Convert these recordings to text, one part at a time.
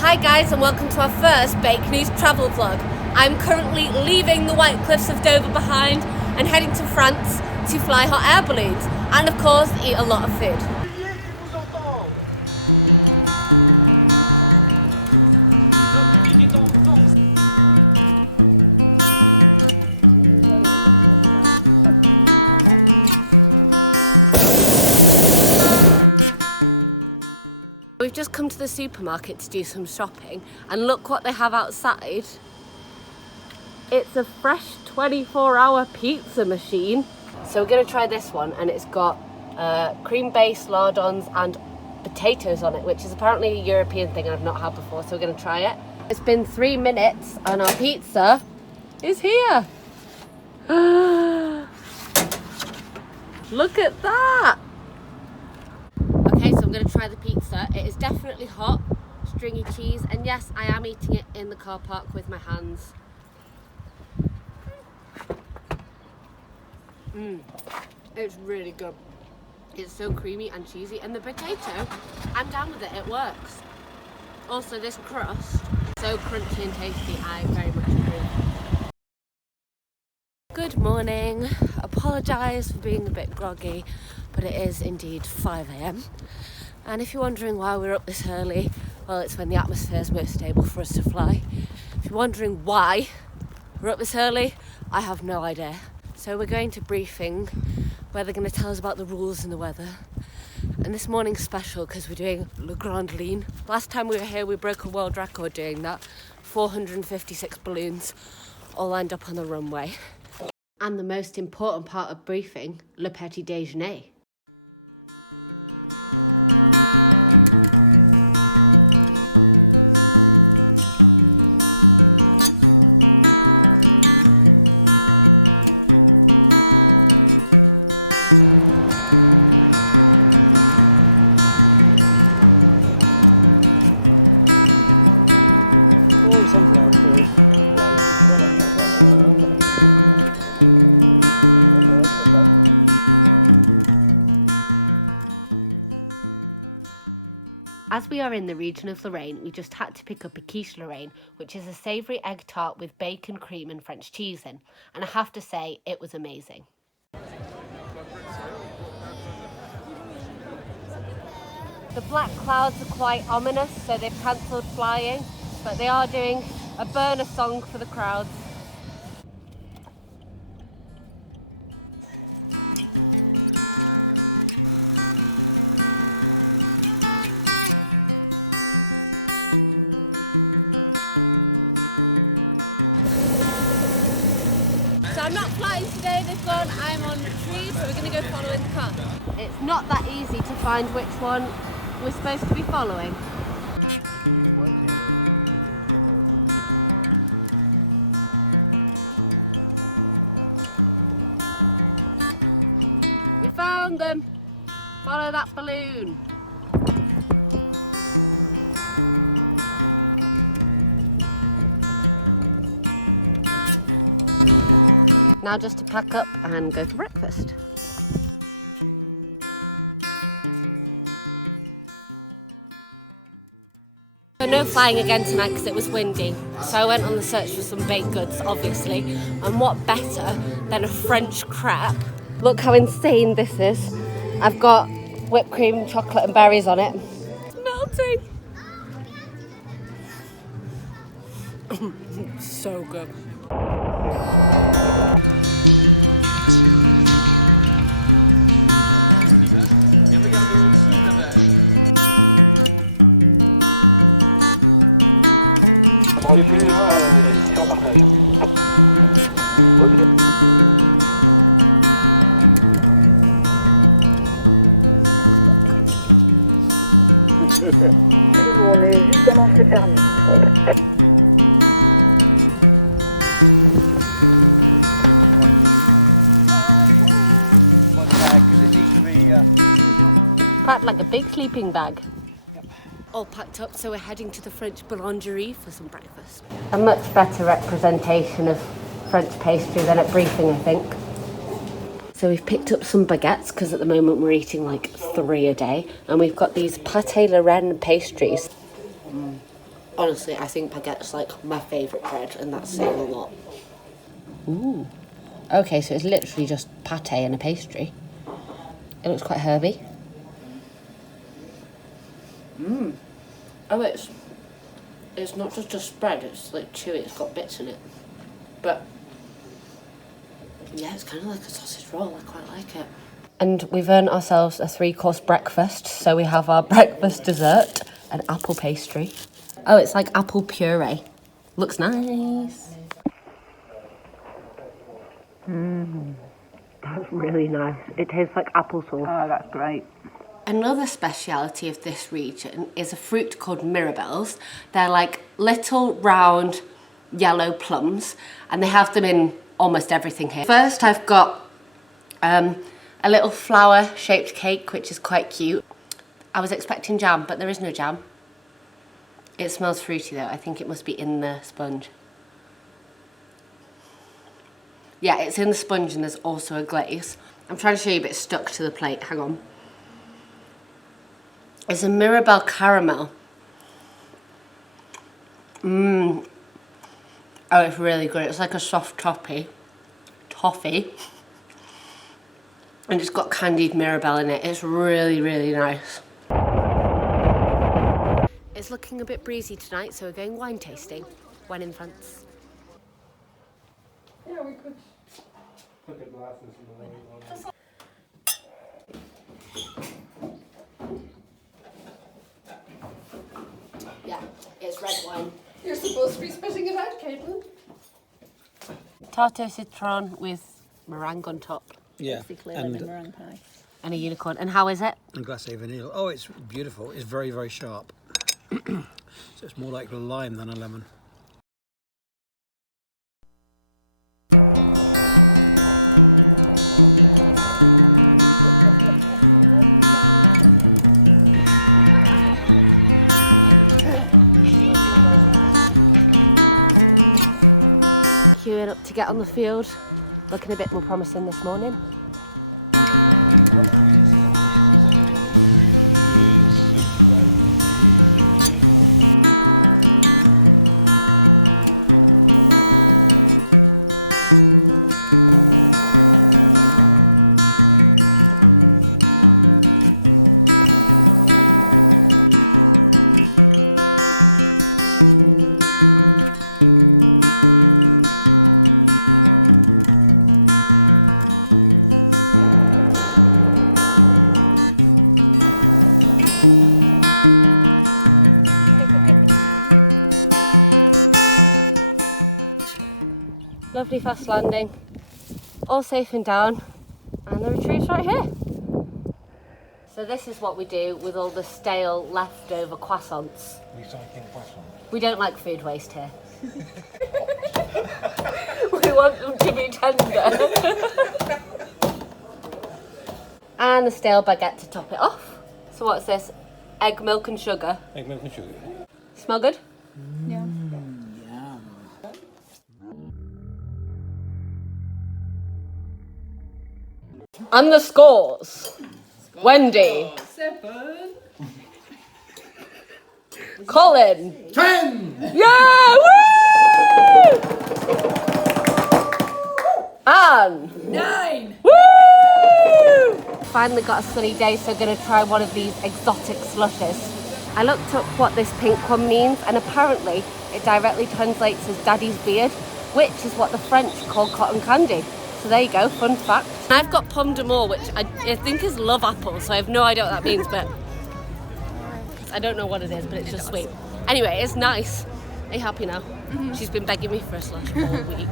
Hi guys, and welcome to our first Bake News travel vlog. I'm currently leaving the White Cliffs of Dover behind and heading to France to fly hot air balloons and of course eat a lot of food. We've just come to the supermarket to do some shopping and look what they have outside. It's a fresh 24-hour pizza machine. So we're going to try this one, and it's got cream-based lardons and potatoes on it, which is apparently a European thing I've not had before, so we're going to try it. It's been 3 minutes and our pizza is here. Look at that! Okay, so I'm going to try the pizza. It is definitely hot, stringy cheese, and yes, I am eating it in the car park with my hands. It's really good. It's so creamy and cheesy, and the potato, I'm down with it, it works. Also this crust, so crunchy and tasty, I very much agree. Good morning. Apologise for being a bit groggy, but it is indeed 5 AM. And if you're wondering why we're up this early, well, it's when the atmosphere is most stable for us to fly. If you're wondering why we're up this early, I have no idea. So we're going to briefing where they're going to tell us about the rules and the weather. And this morning's special because we're doing Le Grand Ligne. Last time we were here, we broke a world record doing that. 456 balloons all lined up on the runway. And the most important part of briefing, Le Petit Déjeuner. As we are in the region of Lorraine, we just had to pick up a quiche Lorraine, which is a savoury egg tart with bacon, cream and French cheese in. And I have to say, it was amazing. The black clouds are quite ominous, so they've cancelled flying, but they are doing a burner song for the crowds. I'm not flying today, they've gone, I'm on retreat, so we're going to go following the car. It's not that easy to find which one we're supposed to be following. We found them! Follow that balloon. Now just to pack up and go for breakfast. So no flying again tonight because it was windy. So I went on the search for some baked goods, obviously. And what better than a French crepe? Look how insane this is. I've got whipped cream, chocolate and berries on it. It's melting. So good. Like a big sleeping bag. All packed up, so we're heading to the French boulangerie for some breakfast. A much better representation of French pastry than at briefing, I think. So we've picked up some baguettes because at the moment we're eating like 3 a day. And we've got these pâté Lorraine pastries. Honestly, I think baguette's like my favourite bread, and that's saying a lot. Ooh. Okay, so it's literally just pâté and a pastry. It looks quite herby. Oh, it's not just a spread, it's like chewy, it's got bits in it. But yeah, it's kind of like a sausage roll, I quite like it. And we've earned ourselves a 3-course breakfast, so we have our breakfast dessert, an apple pastry. Oh, it's like apple puree. Looks nice. That's really nice. It tastes like apple sauce. Oh, that's great. Another speciality of this region is a fruit called mirabelles. They're like little round yellow plums, and they have them in almost everything here. First, I've got a little flower-shaped cake, which is quite cute. I was expecting jam, but there is no jam. It smells fruity though. I think it must be in the sponge. Yeah, it's in the sponge and there's also a glaze. I'm trying to show you, but it's stuck to the plate. Hang on. It's a Mirabelle caramel. Oh, it's really good. It's like a soft toffee. And it's got candied Mirabelle in it. It's really, really nice. It's looking a bit breezy tonight, so we're going wine tasting when in France. Yeah, we could put the glasses in the way. Yeah, it's red wine. You're supposed to be spitting it out, Caitlin. Tarte citron with meringue on top. Yeah, Basically and, lemon meringue pie. And a unicorn. And how is it? and glacé vanille. Oh, it's beautiful. It's very, very sharp. So it's more like a lime than a lemon. Queuing up to get on the field. Looking a bit more promising this morning. Lovely fast landing, all safe and down, and the retreat's right here. So this is what we do with all the stale leftover croissants. Recycling croissant. We don't like food waste here. We want them to be tender. And a stale baguette to top it off. So what's this? Egg, milk and sugar. Egg, milk and sugar. Smell good? Yeah. And the scores. Wendy. 7. Colin. 10! Yeah! Woo! Anne. 9. Woo! Finally got a sunny day, so I'm going to try one of these exotic slushes. I looked up what this pink one means, and apparently it directly translates as daddy's beard, which is what the French call cotton candy. So there you go, fun fact. I've got pomme d'amour, which I think is love apple, so I have no idea what that means, but I don't know what it is, but it's just sweet. Anyway, it's nice. Are you happy now? Mm-hmm. She's been begging me for a slush all week.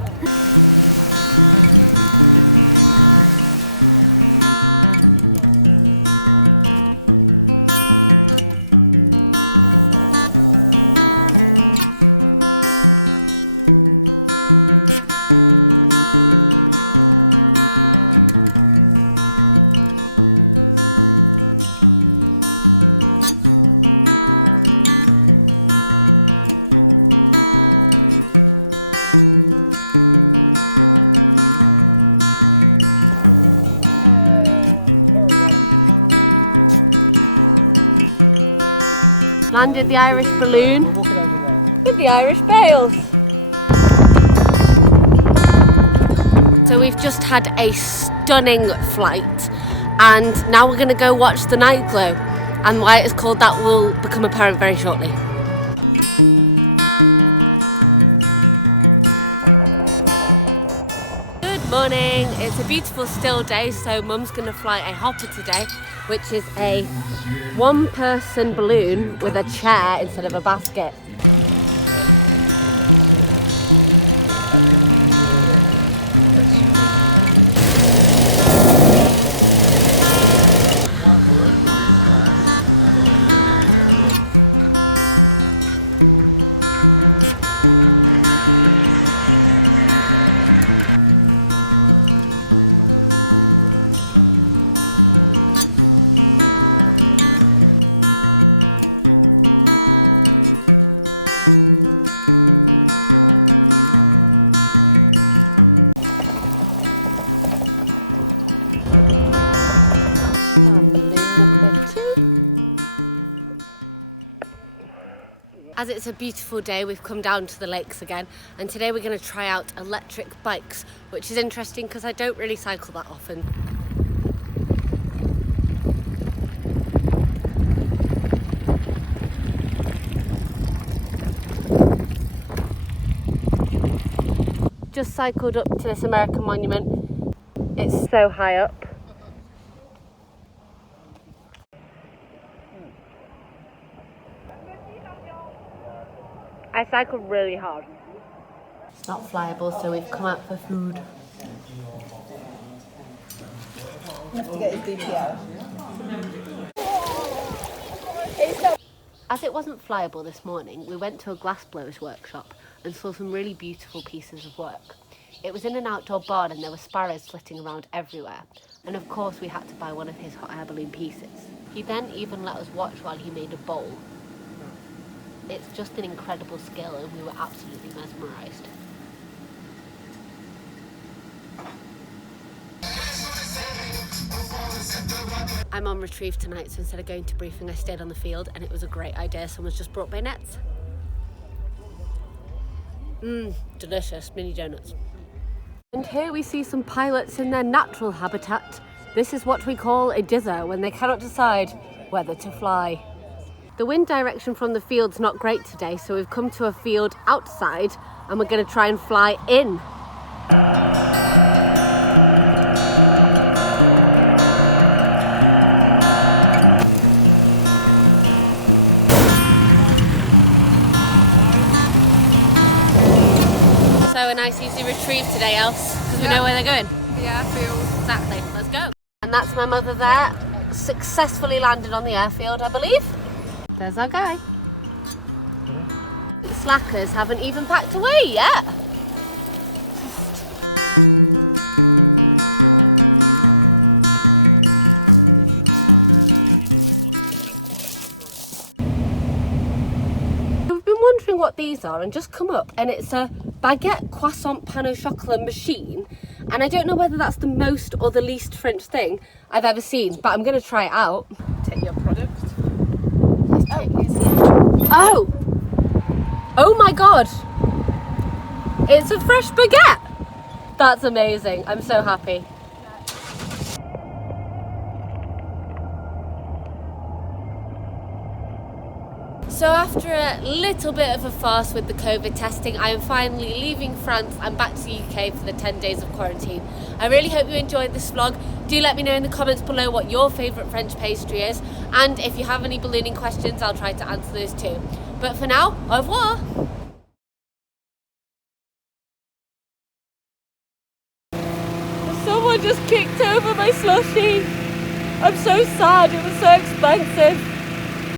landed the Irish balloon with the Irish Bales. So we've just had a stunning flight and now we're going to go watch the night glow, and why it is called that will become apparent very shortly. Good morning, it's a beautiful still day, so Mum's going to fly a hopper today, which is a one-person balloon with a chair instead of a basket. As it's a beautiful day, we've come down to the lakes again, and today we're going to try out electric bikes, which is interesting because I don't really cycle that often. Just cycled up to this American monument. It's so high up. I cycle really hard. It's not flyable, so we've come out for food. You have to get his DPR. As it wasn't flyable this morning, we went to a glassblower's workshop and saw some really beautiful pieces of work. It was in an outdoor barn and there were sparrows flitting around everywhere. And of course we had to buy one of his hot air balloon pieces. He then even let us watch while he made a bowl. It's just an incredible skill and we were absolutely mesmerised. I'm on retrieve tonight, so instead of going to briefing I stayed on the field, and it was a great idea. Someone's just brought bayonets. Delicious mini donuts. And here we see some pilots in their natural habitat. This is what we call a dither, when they cannot decide whether to fly. The wind direction from the field's not great today, so we've come to a field outside and we're going to try and fly in. So a nice easy retrieve today, Else, because we know where they're going. Yeah, field. Exactly, let's go. And that's my mother there, successfully landed on the airfield, I believe. There's our guy. The slackers haven't even packed away yet. We've been wondering what these are and just come up, and it's a baguette croissant pain au chocolat machine, and I don't know whether that's the most or the least French thing I've ever seen, but I'm going to try it out. Take your product. Oh! Oh my god! It's a fresh baguette! That's amazing. I'm so happy. So after a little bit of a farce with the COVID testing, I am finally leaving France and back to the UK for the 10 days of quarantine. I really hope you enjoyed this vlog. Do let me know in the comments below what your favourite French pastry is, and if you have any ballooning questions, I'll try to answer those too. But for now, au revoir! Someone just kicked over my slushie. I'm so sad, it was so expensive.